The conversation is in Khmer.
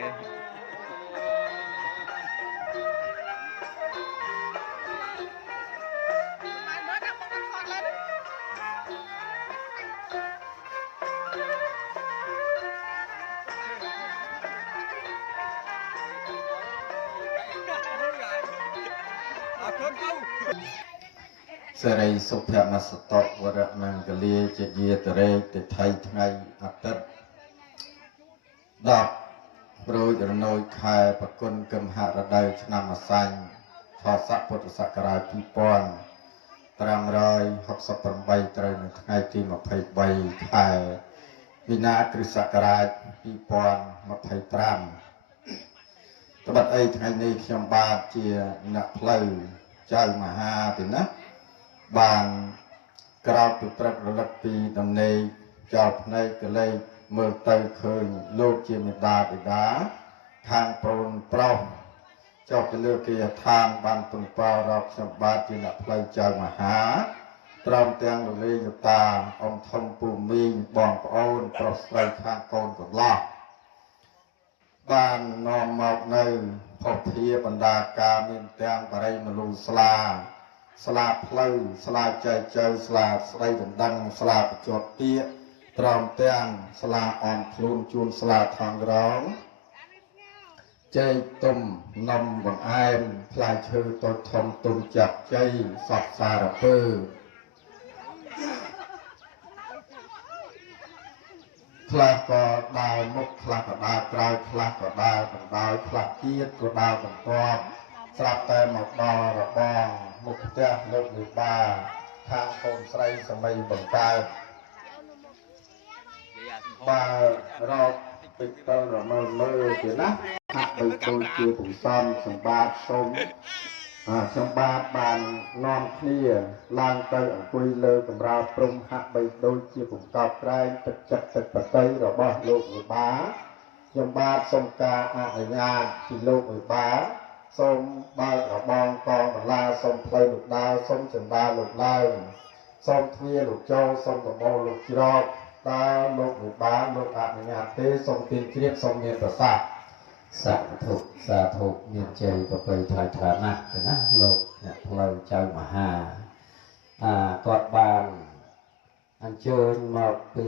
សេរីសុភមសតកវរមង្គលាជាយាតរេទិថៃថ្ងៃអាទិត្យ10ប្រួយរណូចខែបគុណកឹមហរដូវឆ្នាំអសាញ់ខស័កពុទ្ធសករាជ2568ត្រូវនៅថ្ងៃទី23ខែមីនាគ្រិស្តសករាជ2025ត្បិតអីថ្ងៃនេះខ្ញុំបាទជាអ្នកផ្លូវចៅមហាទេណាបានក្រោកពីព្រឹករលឹកពីដំណេកចោលភ្នែកកលេចមើលទៅឃើញលោកជាមេដាបិតាខាងប្រូនប្រុសចុះទៅលើគេឋានបានពឹងប៉រកខ្ញុំបាទជាអ្នកផ្លូវចៅមហាព្រមទាំងលោកលេងតាអង្គធំពូមីងបងប្អូនប្រុសស្រីខាងកូនកន្លោះបាននាំមកនៅភពភាបណ្ដាការមានទាំងបរិមលូស្លាស្លាផ្លូវស្លាចែកចៅស្លាស្ដីដណ្ដឹងស្លាប្រជត់ពាកព្រមទាំងស្លាអមខ្លួនជួនស្លាថងរងចេកទុំនំបង្អែមផ្លែឈើតូចធំទុំចាក់ជ័យសពសារពើខ្លះក៏ដើរមុខខ្លះក៏ដើរក្រោយខ្លះក៏ដើរបណ្ដោយខ្លះទៀតក៏ដើរបន្ទាប់ស្រាប់តែមកដល់របងមុខផ្ទះលោកវិបាខាងកូនស្រីសម័យបង្កើតបើរកពេចទៅរមើលមើលទៀតណាហាក់បីដូចជាពំសំសម្បត្តិសូមខ្ញុំបាទបាននាំគ្នាឡើងទៅអង្គុយលើកម្រាលព្រំហាក់បីដូចជាបង្កប់ក្រែងទឹកចិត្តទឹកបតីរបស់លោកវិបាខ្ញុំបាទសូមការអនុញ្ញាតពីលោកវិបាសូមបើករបងកងកលាសូមផ្លូវលោកដាវសូមចម្រើនលោកឡើងសូមទ្វារលោកចូលសូមដំបូលលោកច្រកតើលោកវិបាលោកអនុញ្ញាតទេសូមទានជ្រាបសូមមានប្រសាទសាធុមានជ័យប្របីថ្លៃថ្លាណាស់ទៅណាលោកអ្នកផ្លូវចៅមហាគាត់បានអញ្ជើញមកពី